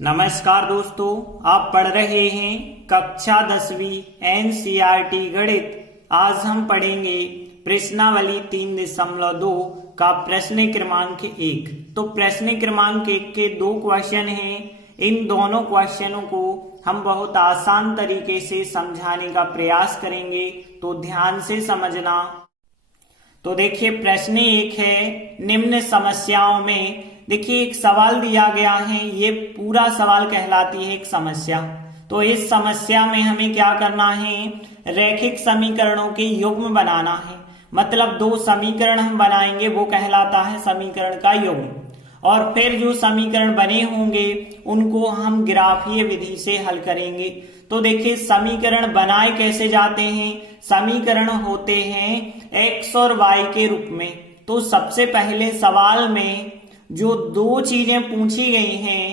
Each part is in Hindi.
नमस्कार दोस्तों, आप पढ़ रहे हैं कक्षा 10वीं एनसीईआरटी गणित। आज हम पढ़ेंगे प्रश्नावली 3.2 का प्रश्न क्रमांक 1। तो प्रश्न क्रमांक 1 के दो क्वेश्चन हैं। इन दोनों क्वेश्चनों को हम बहुत आसान तरीके से समझाने का प्रयास करेंगे, तो ध्यान से समझना। तो देखिए प्रश्न 1 है, निम्न समस्याओं में देखिए एक सवाल दिया गया है। ये पूरा सवाल कहलाती है एक समस्या। तो इस समस्या में हमें क्या करना है, रैखिक समीकरणों के युग्म बनाना है। मतलब दो समीकरण हम बनाएंगे, वो कहलाता है समीकरण का युग्म। और फिर जो समीकरण बने होंगे उनको हम ग्राफीय विधि से हल करेंगे। तो देखिए समीकरण बनाए कैसे जाते हैं। समीकरण होते हैं x और y के रूप में। तो सबसे पहले सवाल में जो दो चीजें पूछी गई हैं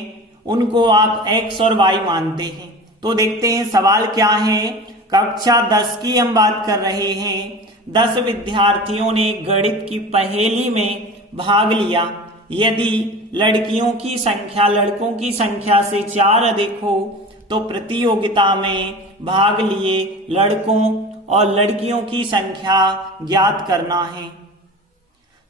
उनको आप x और y मानते हैं। तो देखते हैं सवाल क्या है। कक्षा 10 की हम बात कर रहे हैं। 10 विद्यार्थियों ने गणित की पहेली में भाग लिया। यदि लड़कियों की संख्या लड़कों की संख्या से 4 अधिक हो तो प्रतियोगिता में भाग लिए लड़कों और लड़कियों की संख्या ज्ञात करना है।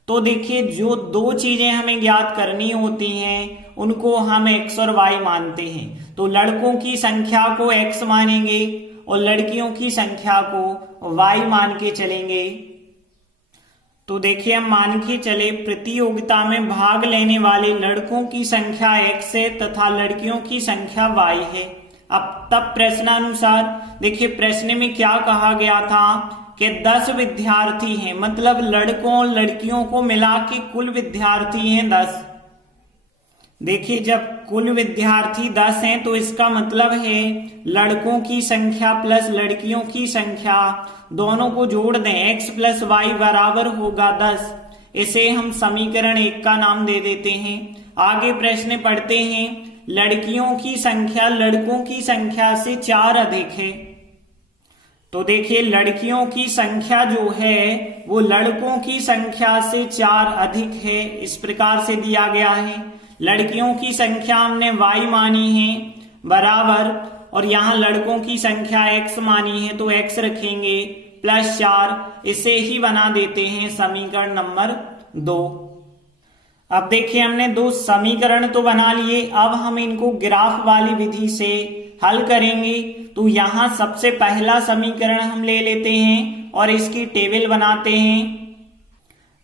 तो देखिए जो दो चीजें हमें ज्ञात करनी होती हैं उनको हम x और y मानते हैं। तो लड़कों की संख्या को x मानेंगे और लड़कियों की संख्या को y मान के चलेंगे। तो देखिए हम मान के चले प्रतियोगिता में भाग लेने वाले लड़कों की संख्या x है तथा लड़कियों की संख्या y है। अब तब प्रश्नानुसार देखिए प्रश्न में क्या कहा गया था कि 10 विद्यार्थी हैं, मतलब लड़कों और लड़कियों को मिला के कुल विद्यार्थी हैं 10। देखिए जब कुल विद्यार्थी 10 हैं तो इसका मतलब है लड़कों की संख्या प्लस लड़कियों की संख्या दोनों को जोड़ दें, x प्लस y बराबर होगा 10। इसे हम समीकरण 1 का नाम दे देते हैं। आगे प्रश्न पढ़ते हैं। लड़कियों की संख्या लड़कों की संख्या से 4 अधिक है। तो देखिए लड़कियों की संख्या जो है वो लड़कों की संख्या से 4 अधिक है। इस प्रकार से दिया गया है। लड़कियों की संख्या हमने y मानी है बराबर, और यहाँ लड़कों की संख्या x मानी है तो x रखेंगे प्लस 4। इसे ही बना देते हैं समीकरण नंबर 2। अब देखिए हमने दो समीकरण तो बना लिए, अब हम इनको ग्राफ वाली विधि से हल करेंगे। तो यहाँ सबसे पहला समीकरण हम ले लेते हैं और इसकी टेबल बनाते हैं।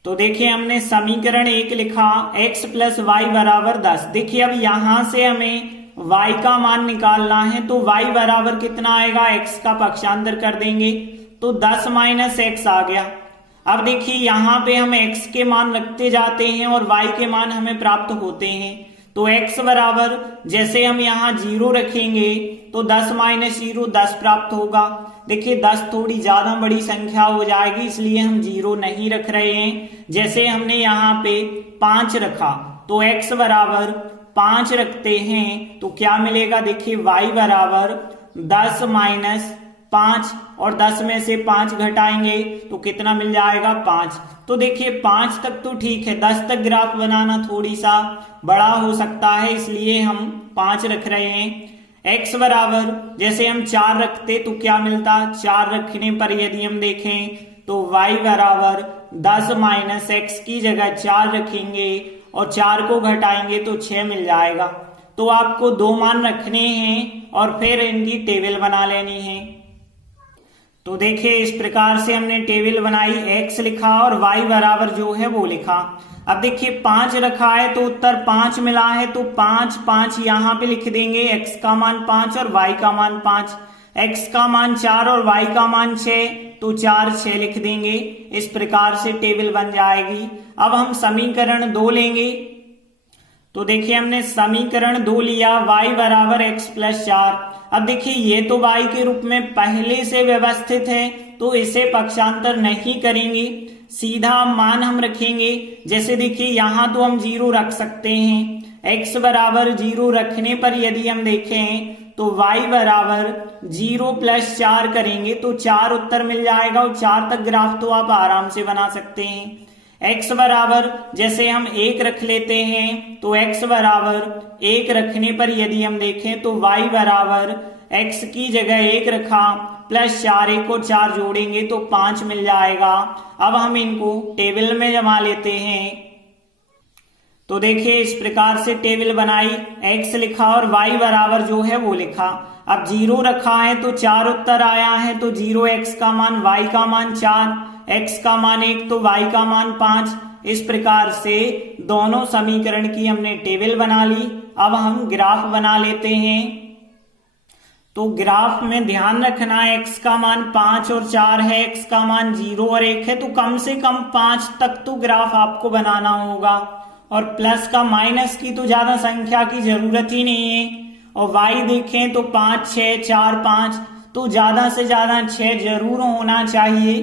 तो देखिए हमने समीकरण 1 लिखा x प्लस वाई बराबर 10। देखिए अब यहां से हमें y का मान निकालना है। तो y बराबर कितना आएगा, x का पक्षांतर कर देंगे तो 10 माइनस x आ गया। अब देखिए यहाँ पे हम x के मान रखते जाते हैं और y के मान हमें प्राप्त होते हैं। तो x बराबर जैसे हम यहाँ 0 रखेंगे तो 10 माइनस 0 10 प्राप्त होगा। देखिए 10 थोड़ी ज्यादा बड़ी संख्या हो जाएगी, इसलिए हम 0 नहीं रख रहे हैं। जैसे हमने यहाँ पे 5 रखा तो x बराबर 5 रखते हैं तो क्या मिलेगा, देखिए y बराबर 10 माइनस 5 और 10 में से 5 घटाएंगे तो कितना मिल जाएगा, 5। तो देखिए 5 तक तो ठीक है, 10 तक ग्राफ बनाना थोड़ी सा बड़ा हो सकता है, इसलिए हम 5 रख रहे हैं। x बराबर जैसे हम 4 रखते तो क्या मिलता, 4 रखने पर यदि हम देखें तो y बराबर 10 माइनस x की जगह 4 रखेंगे और 4 को घटाएंगे तो 6 मिल जाएगा। तो आपको दो मान रखने हैं और फिर इनकी टेबल बना लेनी है। तो देखिए इस प्रकार से हमने टेबल बनाई, x लिखा और y बराबर जो है वो लिखा। अब देखिए 5 रखा है तो उत्तर 5 मिला है तो 5 5 यहाँ पे लिख देंगे। x का मान 5 और y का मान 5, x का मान 4 और y का मान 6 तो 4 6 लिख देंगे। इस प्रकार से टेबल बन जाएगी। अब हम समीकरण 2 लेंगे। तो देखिए हमने समीकरण 2 लिया, y बराबर x प्लस 4। अब देखिए ये तो y के रूप में पहले से व्यवस्थित है तो इसे पक्षांतर नहीं करेंगे, सीधा मान हम रखेंगे। जैसे देखिए यहाँ तो हम 0 रख सकते हैं। x बराबर 0 रखने पर यदि हम देखें तो y बराबर 0 प्लस 4 करेंगे तो 4 उत्तर मिल जाएगा और 4 तक ग्राफ तो आप आराम से बना सकते हैं। x बराबर जैसे हम 1 रख लेते हैं, तो x बराबर 1 रखने पर यदि हम देखें तो y बराबर x की जगह 1 रखा प्लस 4, 1 और 4 जोड़ेंगे तो 5 मिल जाएगा। अब हम इनको टेबल में जमा लेते हैं। तो देखिए इस प्रकार से टेबल बनाई, x लिखा और y बराबर जो है वो लिखा। अब 0 रखा है तो 4 उत्तर आया है, तो 0 x का मान, y का मान 4, x का मान 1 तो y का मान 5। इस प्रकार से दोनों समीकरण की हमने टेबल बना ली। अब हम ग्राफ बना लेते हैं। तो ग्राफ में ध्यान रखना है x का मान 5 और 4 है, x का मान 0 और 1 है, तो कम से कम 5 तक तो ग्राफ आपको बनाना होगा। और प्लस का माइनस की तो ज्यादा संख्या की जरूरत ही नहीं है। और y देखें तो 5, 6, 4, 5, तो ज्यादा से ज्यादा 6 जरूर होना चाहिए।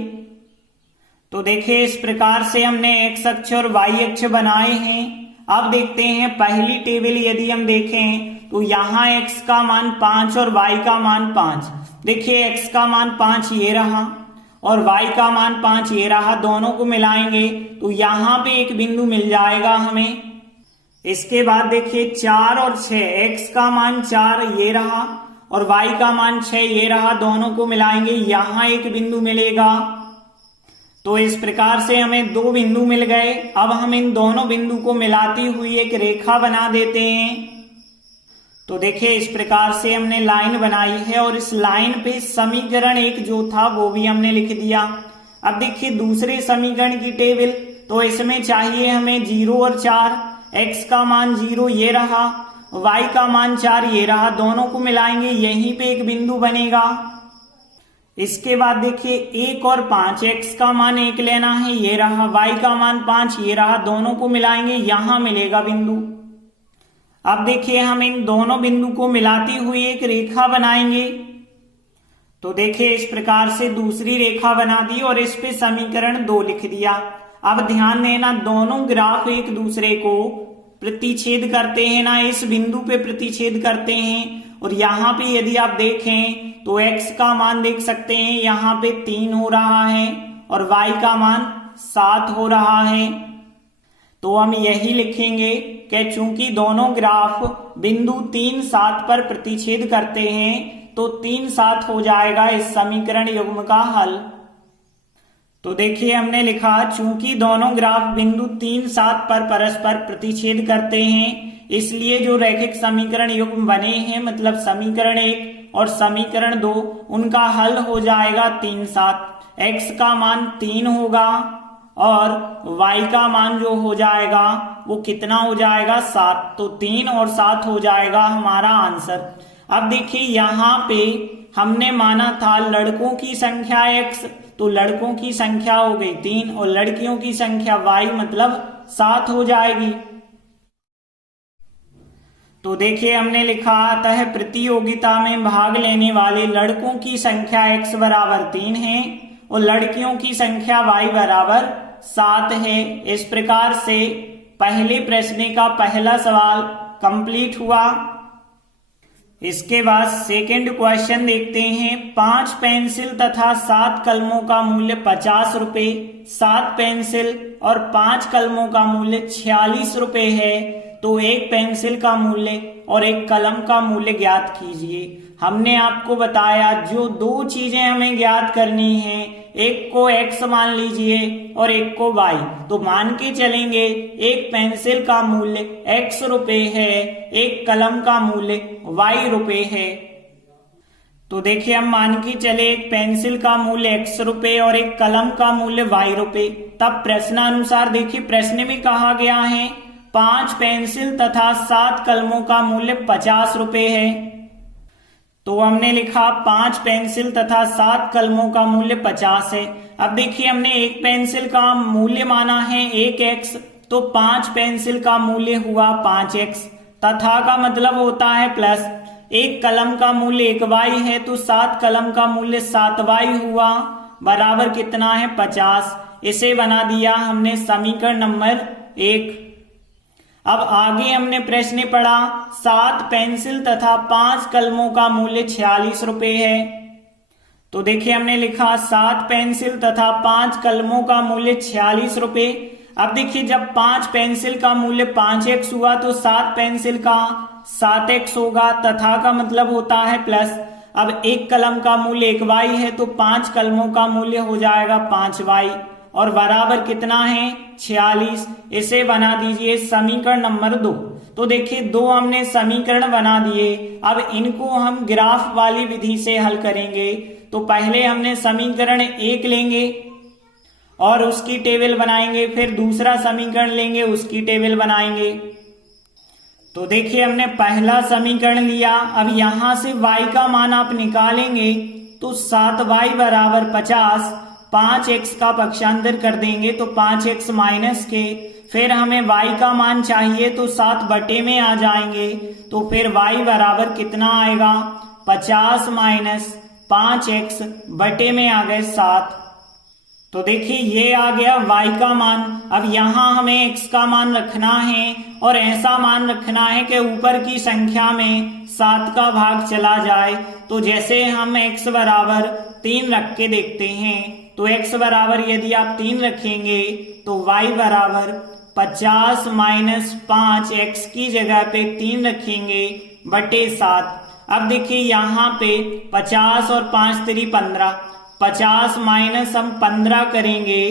तो देखिए इस प्रकार से हमने x अक्ष और y अक्ष बनाए हैं। अब देखते हैं पहली टेबल यदि हम देखें तो यहाँ x का मान 5 और y का मान 5। देखिए x का मान 5 ये रहा और y का मान 5 ये रहा, दोनों को मिलाएंगे तो यहाँ पे एक बिंदु मिल जाएगा हमें। इसके बाद देखिए 4 और 6, x का मान 4 ये रहा और y का मान 6 ये रहा, दोनों को मिलाएंगे यहाँ एक बिंदु मिलेगा। तो इस प्रकार से हमें 2 बिंदु मिल गए। अब हम इन दोनों बिंदु को मिलाती हुई एक रेखा बना देते हैं। तो देखिए इस प्रकार से हमने लाइन बनाई है और इस लाइन पे समीकरण 1 जो था वो भी हमने लिख दिया। अब देखिए दूसरे समीकरण की टेबल, तो इसमें चाहिए हमें 0 और 4, x का मान 0 ये रहा, y का मान 4 ये रहा, दोनों को मिलाएंगे यहीं पे एक बिंदु बनेगा। इसके बाद देखिए 1 और 5, x का मान 1 लेना है ये रहा, y का मान 5 ये रहा, दोनों को मिलाएंगे यहां मिलेगा बिंदु। अब देखिए हम इन दोनों बिंदु को मिलाती हुई एक रेखा बनाएंगे। तो देखिए इस प्रकार से दूसरी रेखा बना दी और इस पे समीकरण 2 लिख दिया। अब ध्यान देना दोनों ग्राफ एक दूसरे को प्रतिच्छेद करते हैं ना, इस बिंदु पे प्रतिच्छेद करते हैं। और यहाँ पे यदि आप देखें तो x का मान देख सकते हैं यहाँ पे 3 हो रहा है और y का मान 7 हो रहा है। तो हम यही लिखेंगे कि चूंकि दोनों ग्राफ बिंदु 3, 7 पर प्रतिच्छेद करते हैं तो 3, 7 हो जाएगा इस समीकरण युग्म का हल। तो देखिए हमने लिखा चूंकि दोनों ग्राफ बिंदु 3, 7 पर परस्पर प्रतिच्छेद करते हैं, इसलिए जो रैखिक समीकरण युग्म बने हैं मतलब समीकरण 1 और समीकरण 2, उनका हल हो जाएगा 3, 7। x का मान 3 होगा और y का मान जो हो जाएगा वो कितना हो जाएगा 7। तो 3 और 7 हो जाएगा हमारा आंसर। अब देखिए यहाँ पे हमने माना था लड़कों की संख्या x, तो लड़कों की संख्या हो गई 3 और लड़कियों की संख्या y मतलब 7 हो जाएगी। तो देखिए हमने लिखा अतः प्रतियोगिता में भाग लेने वाले लड़कों की संख्या x बराबर 3 है और लड़कियों की संख्या y बराबर 7 है। इस प्रकार से पहले प्रश्न का पहला सवाल कंप्लीट हुआ। इसके बाद सेकंड क्वेश्चन देखते हैं। 5 पेंसिल तथा 7 कलमों का मूल्य 50 रुपए, 7 पेंसिल और 5 कलमों का मूल्य 46 रुपए है, तो एक पेंसिल का मूल्य और एक कलम का मूल्य ज्ञात कीजिए। हमने आपको बताया जो 2 चीजें हमें ज्ञात करनी है, एक को x मान लीजिए और एक को y। तो मान के चलेंगे एक पेंसिल का मूल्य x रुपए है, एक कलम का मूल्य y रुपए है। तो देखिए हम मान के चले एक पेंसिल का मूल्य x रुपए और एक कलम का मूल्य y रुपए। तब प्रश्नानुसार देखिए प्रश्न में कहा गया है 5 पेंसिल तथा 7 कलमों का मूल्य 50 रुपए है। तो हमने लिखा 5 पेंसिल तथा 7 कलमों का मूल्य 50 है। अब देखिए हमने एक पेंसिल का मूल्य माना है 1x, तो 5 पेंसिल का मूल्य हुआ 5x। तथा का मतलब होता है प्लस। एक कलम का मूल्य 1y है तो 7 कलम का मूल्य 7y हुआ, बराबर कितना है 50। इसे बना दिया हमने समीकरण नंबर 1। अब आगे हमने प्रश्न पढ़ा 7 पेंसिल तथा 5 कलमों का मूल्य 46 रुपए है। तो देखिए हमने लिखा 7 पेंसिल तथा 5 कलमों का मूल्य 46 रुपए। अब देखिए जब 5 पेंसिल का मूल्य 5x हुआ तो 7 पेंसिल का 7x होगा, तथा का मतलब होता है प्लस। अब एक कलम का मूल्य 1y है तो 5 कलमों का मूल्य हो जाएगा 5y, और बराबर कितना है 46। इसे बना दीजिए समीकरण नंबर 2। तो देखिए 2 हमने समीकरण बना दिए, अब इनको हम ग्राफ वाली विधि से हल करेंगे। तो पहले हमने समीकरण 1 लेंगे और उसकी टेबल बनाएंगे, फिर दूसरा समीकरण लेंगे उसकी टेबल बनाएंगे। तो देखिए हमने पहला समीकरण लिया, अब यहां से y का मान आप निकालेंगे तो 7y बराबर 50, 5x का पक्षांतर कर देंगे तो 5x माइनस के, फिर हमें y का मान चाहिए तो 7 बटे में आ जाएंगे, तो फिर y बराबर कितना आएगा 50 माइनस 5x बटे में आ गए 7। तो देखिए ये आ गया y का मान। अब यहाँ हमें x का मान रखना है और ऐसा मान रखना है कि ऊपर की संख्या में 7 का भाग चला जाए। तो जैसे हम x बराबर 3 रख के देखते हैं, तो x बराबर यदि आप 3 रखेंगे तो y बराबर 50 माइनस 5, x की जगह पे 3 रखेंगे बटे 7। अब देखिए यहाँ पे 50 और 5 3 15, 50 माइनस हम 15 करेंगे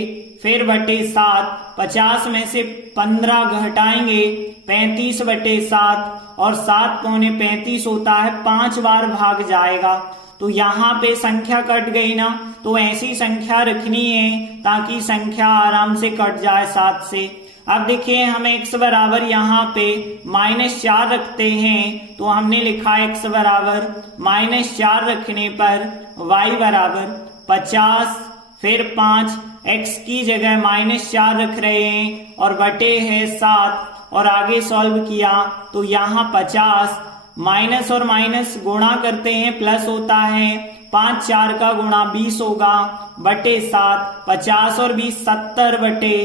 फिर बटे 7, 50 में से 15 घटाएंगे 35 बटे 7, और 7 पौने 35 होता है, 5 बार भाग जाएगा। तो यहाँ पे संख्या कट गई ना, तो ऐसी संख्या रखनी है ताकि संख्या आराम से कट जाए 7 से। अब देखिए हम x बराबर यहाँ पे -4 रखते हैं, तो हमने लिखा x बराबर -4 रखने पर y बराबर 50 फिर 5, x की जगह -4 रख रहे हैं और बटे है 7, और आगे सॉल्व किया तो यहाँ 50 माइनस और माइनस गुणा करते हैं प्लस होता है, 5 4 का गुणा 20 होगा बटे 7, 50 और 20 70 बटे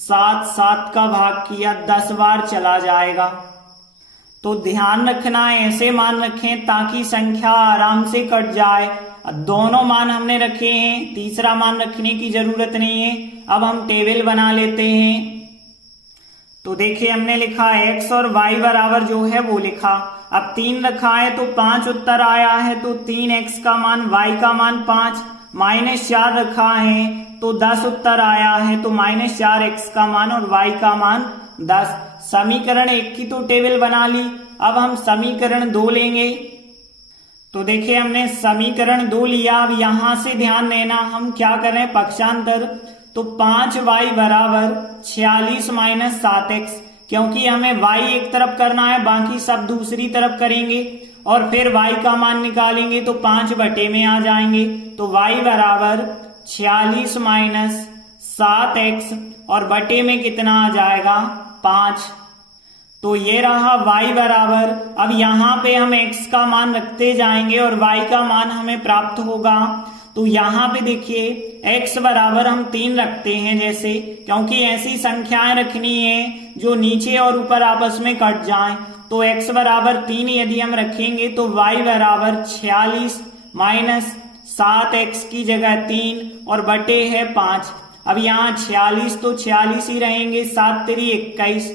7, 7 का भाग किया 10 बार चला जाएगा। तो ध्यान रखना है ऐसे मान रखें ताकि संख्या आराम से कट जाए। दोनों मान हमने रखे हैं, तीसरा मान रखने की जरूरत नहीं है। अब हम टेबल बना लेते हैं। तो देखिए हमने लिखा x और y बराबर जो है वो लिखा। अब 3 रखा है तो 5 उत्तर आया है, तो 3x का मान y का मान 5, -4 रखा है तो 10 उत्तर आया है, तो -4x का मान और y का मान 10। समीकरण 1 की तो टेबल बना ली, अब हम समीकरण 2 लेंगे। तो देखिए हमने समीकरण 2 लिया। अब यहां से ध्यान देना हम क्या कर रहे हैं पक्षांतर, तो 5y बराबर 46 माइनस 7x, क्योंकि हमें y एक तरफ करना है बाकी सब दूसरी तरफ करेंगे, और फिर y का मान निकालेंगे तो 5 बटे में आ जाएंगे, तो y बराबर 46 माइनस 7x और बटे में कितना आ जाएगा 5। तो ये रहा y बराबर। अब यहाँ पे हम x का मान रखते जाएंगे और y का मान हमें प्राप्त होगा। तो यहाँ पे देखिए x बराबर हम 3 रखते हैं जैसे, क्योंकि ऐसी संख्याएं रखनी है जो नीचे और ऊपर आपस में कट जाएं। तो x बराबर 3 यदि हम रखेंगे तो y बराबर 46 माइनस 7x की जगह 3 और बटे है 5। अब यहाँ 46 तो 46 ही रहेंगे, 7 3 21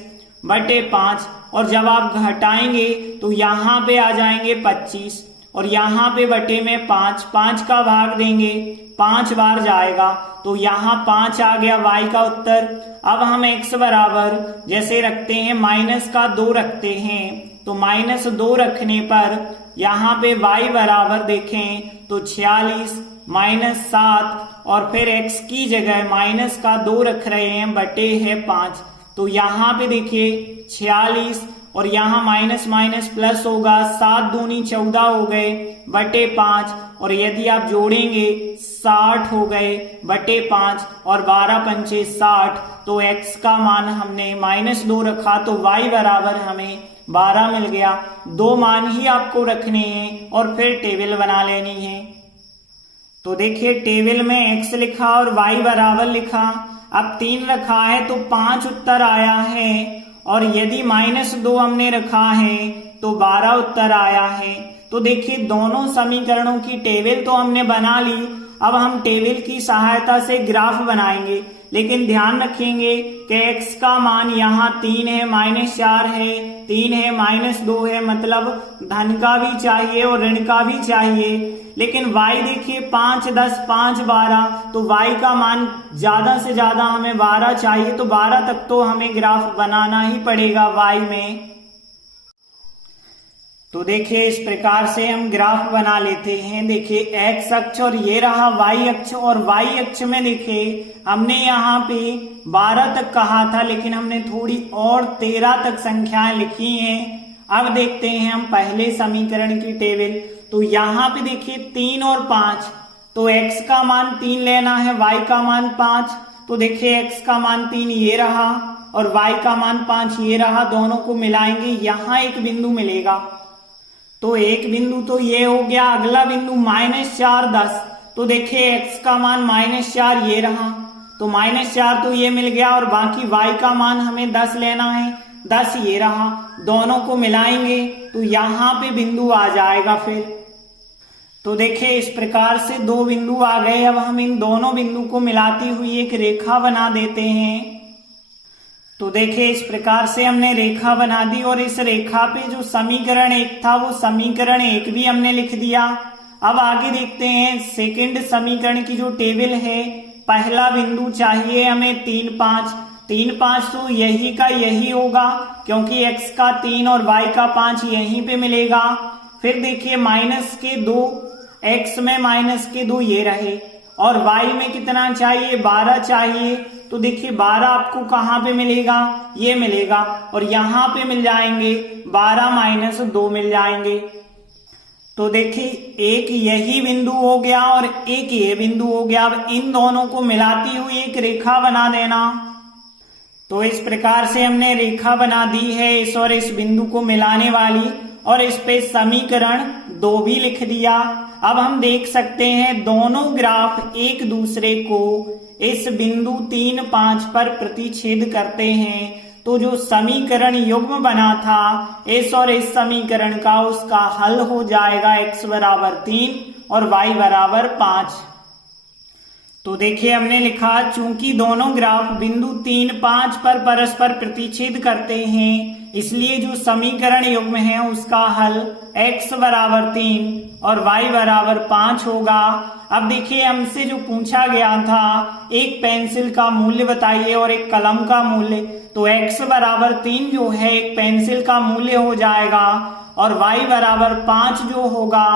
बटे 5, और जब आप घटाएंगे तो यहाँ पे आ जाएंगे 25 और यहाँ पे बटे में 5, 5 का भाग देंगे 5 बार जाएगा, तो यहाँ 5 आ गया y का उत्तर। अब हम x बराबर जैसे रखते हैं माइनस का 2 रखते हैं, तो -2 रखने पर यहाँ पे y बराबर देखें तो 46 माइनस 7 और फिर x की जगह माइनस का 2 रख रहे हैं बटे है 5। तो यहाँ पे देखिए 46 और यहाँ माइनस माइनस प्लस होगा, 7 दूनी 14 हो गए बटे 5, और यदि आप जोड़ेंगे 60 हो गए बटे 5 और 12 पंचे 60। तो x का मान हमने -2 रखा तो y बराबर हमें 12 मिल गया। 2 मान ही आपको रखने हैं और फिर टेबल बना लेनी है। तो देखिए टेबल में x लिखा और y बराबर लिखा। अब 3 रखा है तो 5 उत्तर आया है, और यदि -2 हमने रखा है तो 12 उत्तर आया है। तो देखिए दोनों समीकरणों की टेबल तो हमने बना ली, अब हम टेबल की सहायता से ग्राफ बनाएंगे। लेकिन ध्यान रखेंगे कि x का मान यहाँ 3 है, -4 है, 3 है, -2 है, मतलब धन का भी चाहिए और ऋण का भी चाहिए। लेकिन y देखिए 5, 10, 5, 12, तो y का मान ज्यादा से ज्यादा हमें 12 चाहिए, तो 12 तक तो हमें ग्राफ बनाना ही पड़ेगा y में। तो देखिए इस प्रकार से हम ग्राफ बना लेते हैं। देखिए x अक्ष और ये रहा y अक्ष, और y अक्ष में देखिए हमने यहाँ पे 12 तक कहा था, लेकिन हमने थोड़ी और 13 तक संख्याएं लिखी हैं। अब देखते हैं हम पहले समीकरण की टेबल। तो यहाँ पे देखिए 3 और 5, तो x का मान 3 लेना है, y का मान 5। तो देखिए x का मान 3 ये रहा और y का मान 5 ये रहा, दोनों को मिलाएंगे, यहाँ एक बिंदु मिलेगा। तो एक बिंदु तो ये हो गया। अगला बिंदु -4, 10, तो देखिए x का मान -4 ये रहा, तो -4 तो ये मिल गया, और बाकी y का मान हमें 10 लेना है, 10 ये रहा, दोनों को मिलाएंगे तो यहाँ पे बिंदु आ जाएगा फिर। तो देखिए इस प्रकार से दो बिंदु आ गए। अब हम इन दोनों बिंदु को मिलाती हुई एक रेखा बना देते हैं। तो देखिए इस प्रकार से हमने रेखा बना दी, और इस रेखा पे जो समीकरण 1 था वो समीकरण 1 भी हमने लिख दिया। अब आगे देखते हैं सेकंड समीकरण की जो टेबल है। पहला बिंदु चाहिए हमें 3, 5, 3, 5 तो यही का यही होगा, क्योंकि x का 3 और y का 5 यहीं पे मिलेगा। फिर देखिए -2, x में -2 ये रहे, और y में कितना चाहिए, 12 चाहिए। तो देखिए 12 आपको कहाँ पे मिलेगा, ये मिलेगा, और यहाँ पे मिल जाएंगे 12 - 2 मिल जाएंगे। तो देखिए एक यही बिंदु हो गया और एक ये बिंदु हो गया। अब इन दोनों को मिलाती हुई एक रेखा बना देना। तो इस प्रकार से हमने रेखा बना दी है इस और इस बिंदु को मिलाने वाली, और इस पे समीकरण 2 भी लिख दिया। अब हम देख सकते हैं दोनों ग्राफ एक दूसरे को इस बिंदु 3, 5 पर प्रतिच्छेद करते हैं। तो जो समीकरण युग्म बना था इस और इस समीकरण का, उसका हल हो जाएगा x बराबर 3 और y बराबर 5। तो देखिए हमने लिखा चूंकि दोनों ग्राफ बिंदु 3, 5 पर परस्पर प्रतिच्छेद करते हैं, इसलिए जो समीकरण युग्म है उसका हल x बराबर 3 और y बराबर 5 होगा। अब देखिए हमसे जो पूछा गया था एक पेंसिल का मूल्य बताइए और एक कलम का मूल्य, तो x बराबर 3 जो है एक पेंसिल का मूल्य हो जाएगा, और y बराबर 5 जो होगा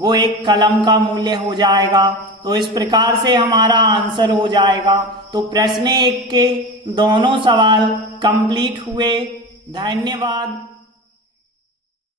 वो एक कलम का मूल्य हो जाएगा। तो इस प्रकार से हमारा आंसर हो जाएगा। तो प्रश्न 1 के दोनों सवाल कंप्लीट हुए। धन्यवाद।